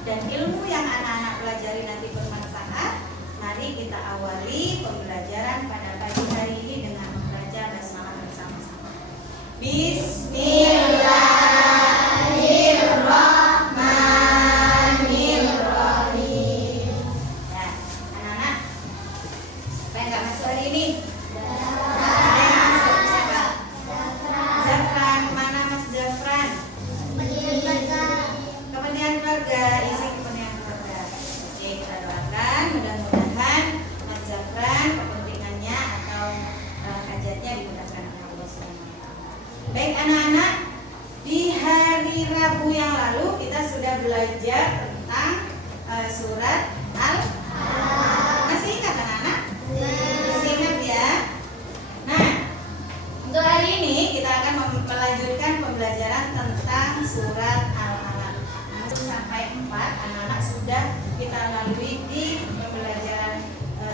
dan ilmu yang anak-anak pelajari nanti bermanfaat, mari kita awali pembelajaran pada pagi hari ini dengan membaca basmalah bersama-sama. Bismillahirrahmanirrahim. Ya, anak-anak, siapa yang nggak masuk hari ini? Zafran, mana Mas Zafran? Kepentingan keluarga, isi kepentingan keluarga. Oke, kita doakan mudah-mudahan Mas Zafran kepentingannya atau hajatnya dimudahkan oleh Allah SWT. Baik anak-anak, di hari Rabu yang lalu kita sudah belajar tentang surat Al-Alaq. Masih ingat anak-anak? Masih ingat ya? Nah, untuk hari ini kita akan melanjutkan pembelajaran tentang surat Al-Alaq. 1 sampai 4 anak-anak sudah kita lalui di pembelajaran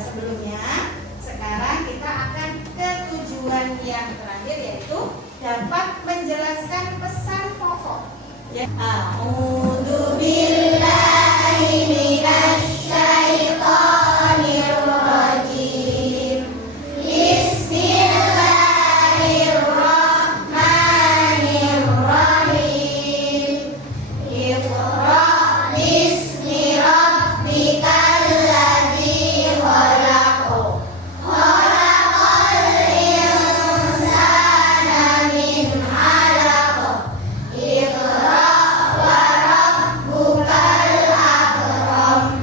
sebelumnya. Sekarang kita akan ke tujuan yang terakhir, yaitu dapat menjelaskan pesan pokok. Ya. A'udzu billahi minasy syaithanir rajim. Bismillahirrahmanirrahim. Iqra bismi rabbikal ladzi khalaq. Khalaqal insana min 'alaq. Iqra wa rabbukal akram.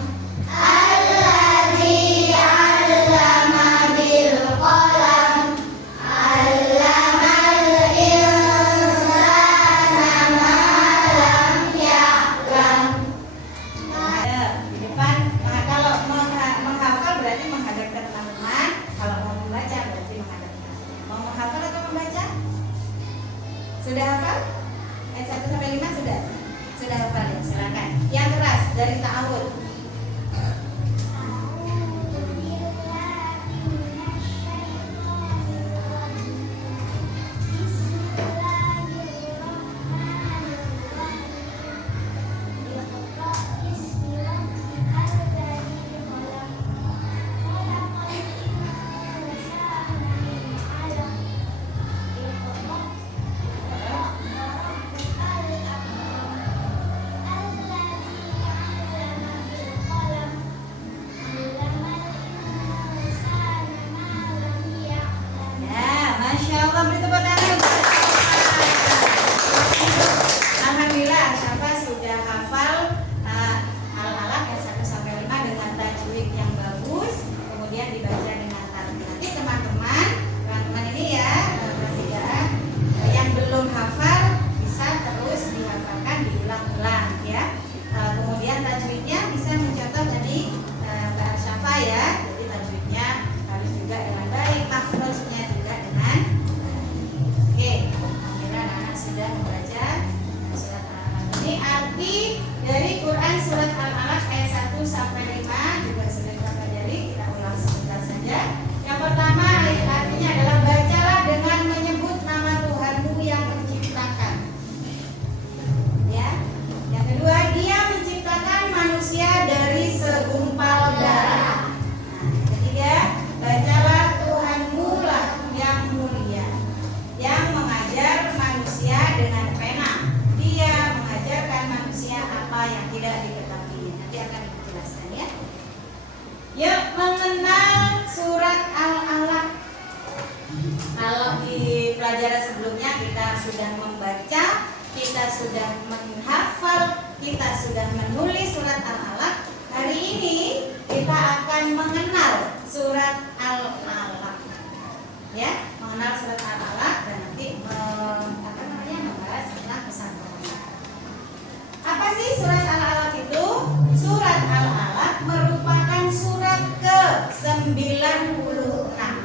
Alladzi 'allama bil qalam. 'Allamal insana ma lam ya'lam. Di depan, kalau menghafal berarti menghadap ke teman-teman. Kalau mau membaca berarti menghadap ke teman-teman. Mau menghafal atau membaca? Sudah hafal? Ayat 1 sampai 5 sudah? Sudah hafal ya, silakan. Yang keras dari ta'awud. Ya, Masya Allah, beri tepuk tangan. Alhamdulillah, Syafa sudah hafal Al-Alaq ayat 1 sampai 5 dengan tajwid yang bagus, kemudian dibaca dengan tartil. Nanti teman-teman ini ya, yang belum hafal bisa terus dihafalkan, diulang-ulang ya. Kemudian tajwidnya bisa mencontoh tadi Mbak Syafa ya. Jadi tajwidnya harus juga dengan baik, makhrajnya juga dengan oke. Alhamdulillah anak-anak sudah membaca surat Al-Alaq. Ini arti dari Quran surat Al-Alaq ayat 1 sampai 5 juga sudah kita pelajari. Kita ulang sebentar saja. Yang pertama artinya adalah bacalah dengan menyebut nama Tuhanmu yang menciptakan. Ya. Yang kedua, Dia menciptakan manusia dari segumpal darah. Nah, yang ketiga, bacalah Tuhanmu lah yang mulia, yang mengajar manusia dengan pena. Dia mengajarkan manusia apa yang tidak diketahui. Nanti akan dijelaskan ya. Yuk, mengenal surat Al-Alaq. Kalau di pelajaran sebelumnya kita sudah membaca, kita sudah menghafal, kita sudah menulis surat Al-Alaq. Hari ini kita akan mengenal surat Al-Alaq. Ya, mengenal surat Al-Alaq dan nanti membahas tentang pesan pokok. Apa sih surat Al-Alaq itu? Surat Al-Alaq merupakan surat ke-96.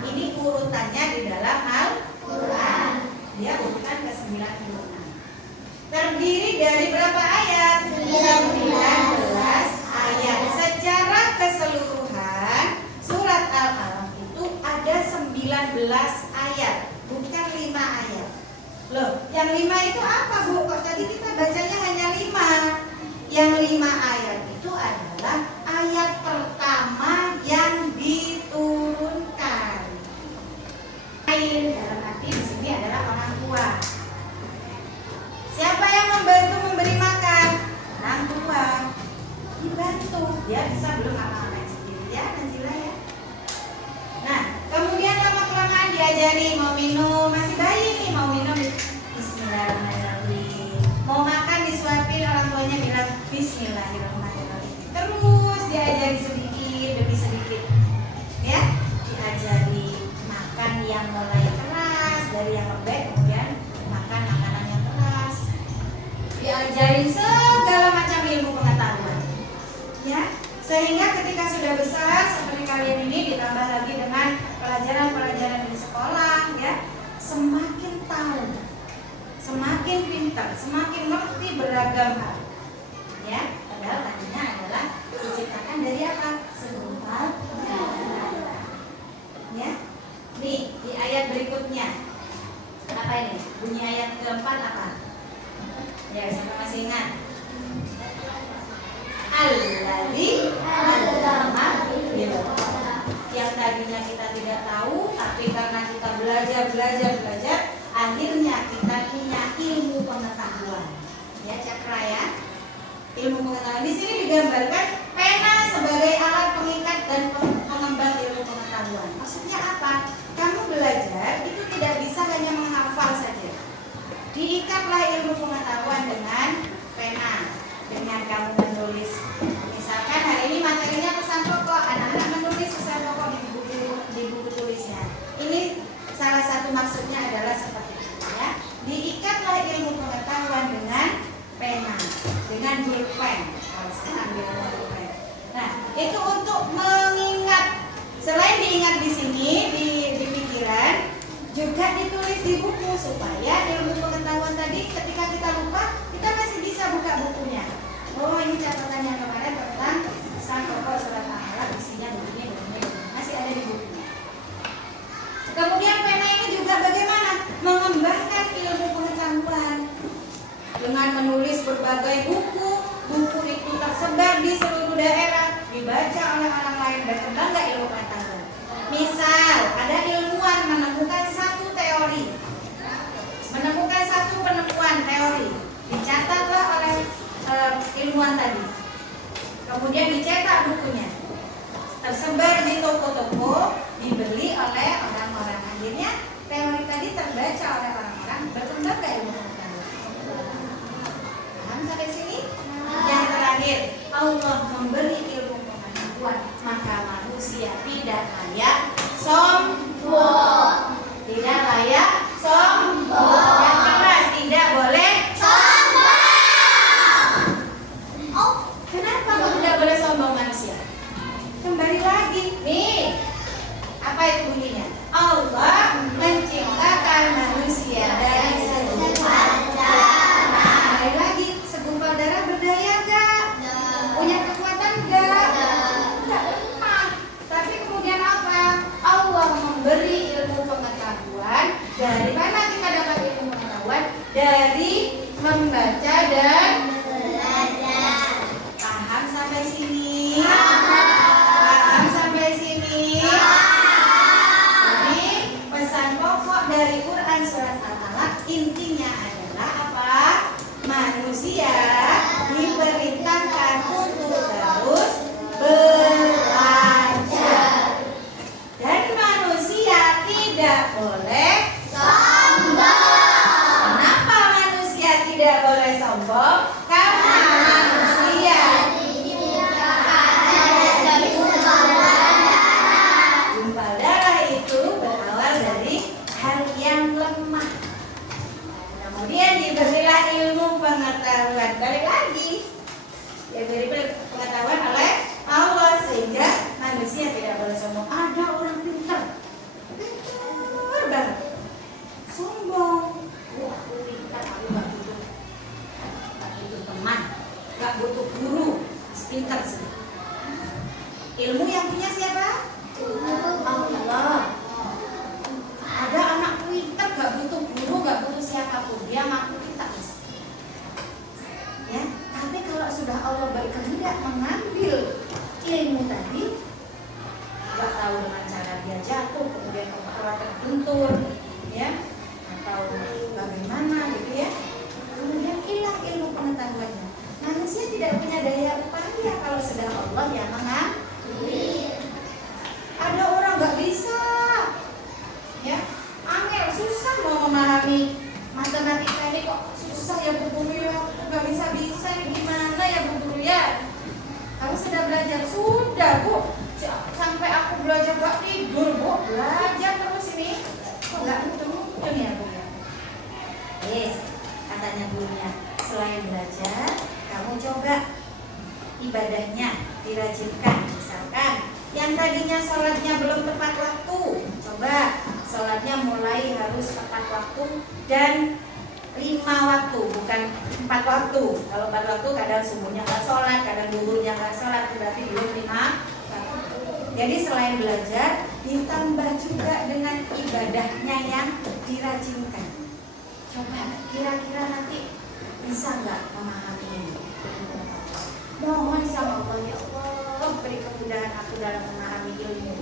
Ini urutannya di dalam Al-Quran. Dia urutan ke-96. Terdiri dari berapa ayat? 9 ayat itu adalah ayat pertama yang diturunkan. Dalam arti di sini adalah orang tua. Siapa yang membantu memberi makan? Orang tua. Dibantu. Dia bisa belum apa-apa sendiri ya, Najila ya. Nah, kemudian lama-kelamaan diajari mau minum, masih bayi nih mau minum, Bismillahirrahmanirrahim. Mau makan disuapin, orang tuanya bilang Bismillahirrahmanirrahim. Terus diajari sedikit demi sedikit, ya, diajari makan yang mulai keras dari yang lembek, kemudian makan makanan yang keras. Diajari segala macam ilmu pengetahuan, ya. Sehingga ketika sudah besar seperti kalian ini ditambah lagi dengan pelajaran-pelajaran di sekolah, ya, semakin tahu, semakin pintar, semakin ngerti beragam hal, ya. Padahal tadinya adalah diciptakan dari apa? Segumpal darah, ya. Nih di ayat berikutnya apa ini? Bunyi ayat keempat apa? Ya, siapa masih ingat? Alladzi allama bil qalam. Yang tadinya kita tidak tahu, tapi karena kita belajar, akhirnya kita punya ilmu pengetahuan. Ya, Cakra ya. Ilmu pengetahuan di sini digambarkan pena sebagai alat pengikat dan pengembang ilmu pengetahuan. Maksudnya apa? Kamu belajar itu tidak bisa hanya menghafal saja. Diikatlah ilmu pengetahuan dengan pena, dengan kamu menulis. Misalkan hari ini materinya pesan pokok, anak-anak menulis pesan pokok di buku tulisnya. Ini salah satu maksudnya adalah seperti itu ya. Diikatlah ilmu pengetahuan dengan pena, dengan pulpen. Kalau saya ambil pulpen. Nah, itu untuk mengingat. Selain diingat di sini di pikiran, juga ditulis di buku supaya ilmu pengetahuan tadi ketika kita lupa, kita masih bisa buka bukunya. Oh, ini catatannya kemarin tentang pesan pokok surat Al-Alaq, isinya begini, masih ada di bukunya. Kemudian pena ini juga bagaimana mengembangkan ilmu pengetahuan dengan menulis berbagai buku. Buku itu tersebar di seluruh daerah, dibaca oleh orang lain, berkembang nggak ilmu pengetahuan. Misal ada ilmuwan menemukan satu teori, menemukan satu penemuan teori, dicatatlah oleh ilmuwan tadi, kemudian dicetak bukunya, tersebar di toko-toko, dibeli oleh orang-orang. Akhirnya teori tadi terbaca oleh orang-orang, berkembang ke ilmu pengetahuan. Paham sampai sini? Yang terakhir, Allah memberi ilmu pengetahuan, maka manusia tidak layak sombong. Tidak layak sombong. Yang keras, tidak boleh sombong. Kenapa tidak boleh sombong manusia? Kembali lagi, nih, apa itu bunyinya? Allah menciptakan manusia dari segumpal darah. Kembali lagi, segumpal darah berdaya enggak? Punya kekuatan enggak? Enggak lemah. Tapi kemudian apa? Allah memberi ilmu pengetahuan. Dari mana kita dapat ilmu pengetahuan? Dari membaca dan belajar. Paham sampai sini? Paham sampai sini? Jadi pesan pokok dari Quran surat Al-Alaq intinya adalah apa? Manusia diperintahkan untuk terus belajar, dan manusia tidak boleh sombong. Kenapa manusia tidak boleh sombong? Karena manusia gumpal darah itu berawal dari hal yang lemah. Kemudian diberilah ilmu pengetahuan. Balik lagi, diberi pengetahuan oleh Allah sehingga manusia tidak boleh sombong. Ada orang pintar banget, sombong. Wah, aku pintar, aku nggak butuh teman, nggak butuh guru, pintar sih. Ilmu yang punya siapa? Allah. Ada anak pintar, nggak butuh guru, nggak butuh siapapun, dia mampu pintar. Ya, tapi kalau sudah Allah berkehendak mengambil ilmu tadi, nggak tahu dengan cara dia jatuh kemudian kepala terbentur, ya, atau bagaimana gitu ya, kemudian hilang ilmu pengetahuannya. Manusia tidak punya daya upaya kalau sedang Allah yang mengambil. Ada orang nggak bisa, ya, angel, susah mau memahami matematika ini, kok susah ya Bu Guru ya, nggak bisa gimana ya Bu Guru ya. Kamu sudah belajar? Sudah Bu, sampai aku belajar gak tidur Bu, belajar terus ini, kok nggak muncul ya Bu ya. Yes, katanya gurunya, selain belajar kamu coba ibadahnya dirajinkan. Misalkan yang tadinya sholatnya belum tepat waktu, coba sholatnya mulai harus tepat waktu dan 5 waktu, bukan 4 waktu. Kalau 4 waktu kadang subuhnya nggak sholat, kadang duhurnya nggak sholat, berarti belum 5 waktu. Jadi selain belajar, ditambah juga dengan ibadahnya yang dirajinkan. Coba kira-kira nanti bisa nggak memahami ini? Mohon sama Allah, ya Allah beri kemudahan aku dalam memahami ilmu.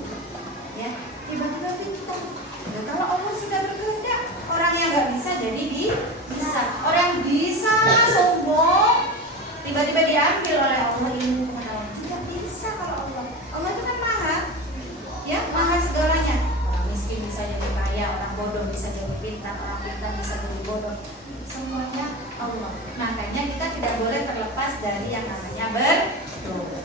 Ya, tiba-tiba pintar. Dan kalau Allah sudah berkehendak, orang yang nggak bisa jadi bisa. Orang bisa sombong, tiba-tiba diambil oleh Allah ilmu pengetahuan. Tidak bisa kalau Allah. Allah itu kan maha, ya, maha segalanya. Orang miskin bisa jadi kaya, orang bodoh bisa jadi pintar, orang pintar bisa jadi bodoh. Semuanya Allah. Makanya kita tidak boleh terlepas dari yang namanya berdoa.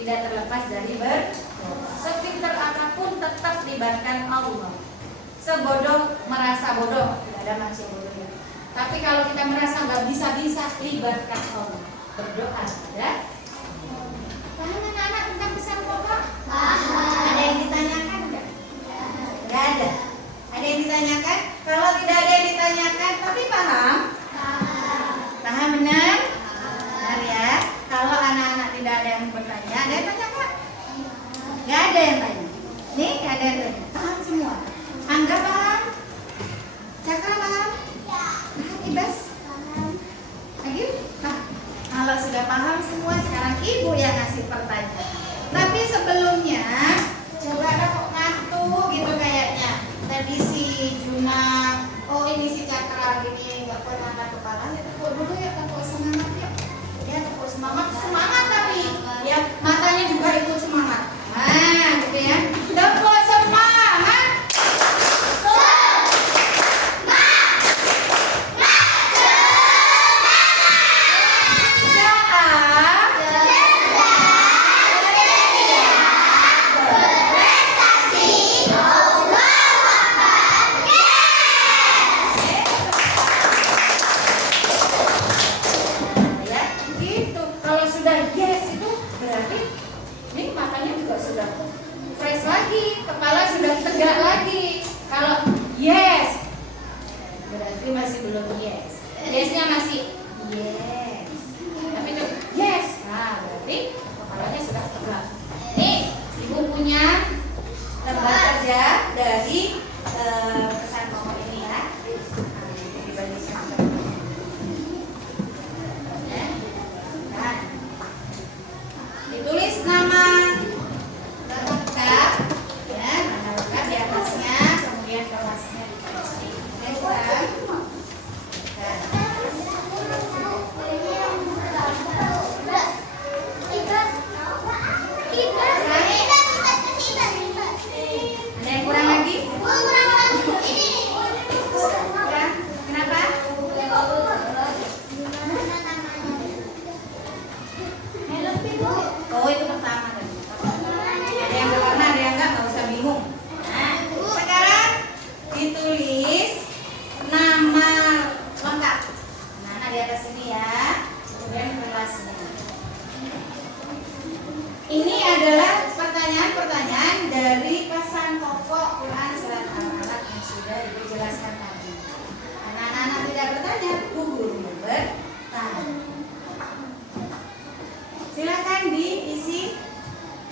Tidak terlepas dari berdoa. Sepintar apapun tetap libatkan Allah. Sebodoh merasa bodoh, tidak ada manusia bodoh ya. Tapi kalau kita merasa nggak bisa, libatkan Allah. Berdoa, ya. Paham anak-anak tentang pesan pokok? Ada yang ditanyakan enggak? Enggak ada. Ada yang ditanyakan? Kalau tidak ada yang ditanyakan, tapi paham? Paham benar? Benar ya. Kalau anak-anak tidak ada yang bertanya, ada yang tanya Kak? Enggak ada yang tanya. Nih, enggak ada yang tanya. Paham semua? Angga paham? Cakra paham? Paham Ibas? Paham. Lagi? Nah, kalau sudah paham semua, sekarang Ibu yang ngasih pertanyaan. Tapi sebelumnya, coba ada kok ngantuk gitu kayaknya. Tadi si Juna, oh ini si Cakra gini, nggak kuat angkat kepala. Ya tepuk dulu ya, tepuk semangat ya. Ya tepuk semangat tapi ya matanya juga ikut semangat. Nah, gitu ya. Tepuk semangat.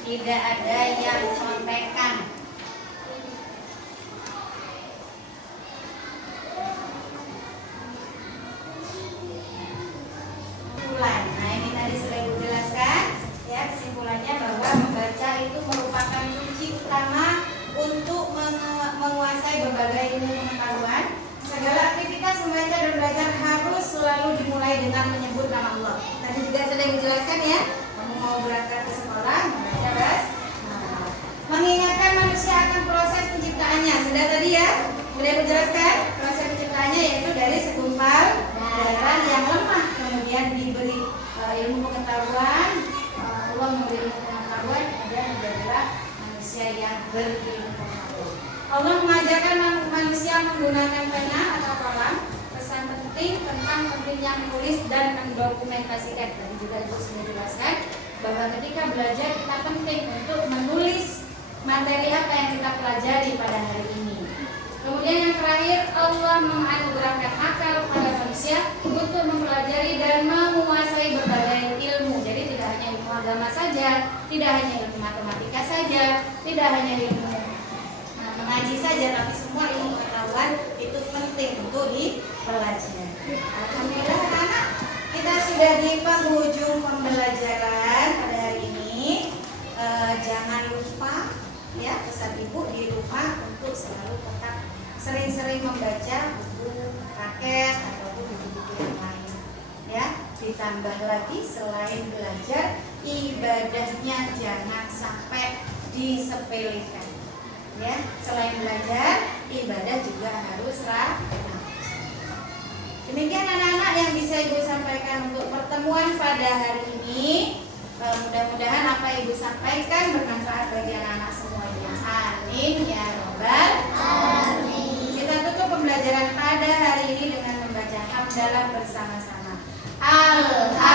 Tidak ada yang contekan. Bulan. Nah, ini berilmu. Allah mengajarkan manusia menggunakan pena atau kolam. Pesan penting tentang pentingnya menulis dan mendokumentasikan. Tadi juga Ibu sudah jelaskan bahwa ketika belajar kita penting untuk menulis materi apa yang kita pelajari pada hari ini. Kemudian yang terakhir, Allah menganugerahkan akal kepada manusia untuk mempelajari dan menguasai berbagai ilmu. Jadi tidak hanya ilmu agama saja, tidak hanya ilmu matematika saja, tidak hanya ilmu mengaji saja, tapi semua ilmu pengetahuan itu penting untuk dipelajari. Alhamdulillah anak-anak, kita sudah di penghujung pembelajaran pada hari ini. Jangan lupa ya, pesan Ibu di rumah untuk selalu tetap sering-sering membaca buku paket ataupun buku-buku yang lain ya. Ditambah lagi selain belajar, ibadahnya jangan sampai disepelekan ya. Selain belajar, ibadah juga harus rajin. Demikian anak-anak yang bisa Ibu sampaikan untuk pertemuan pada hari ini. Mudah-mudahan apa yang Ibu sampaikan bermanfaat bagi anak-anak semuanya. Amin ya robbal alamin. Kita tutup pembelajaran pada hari ini dengan membaca hamdalah bersama-sama. Alhamdulillah.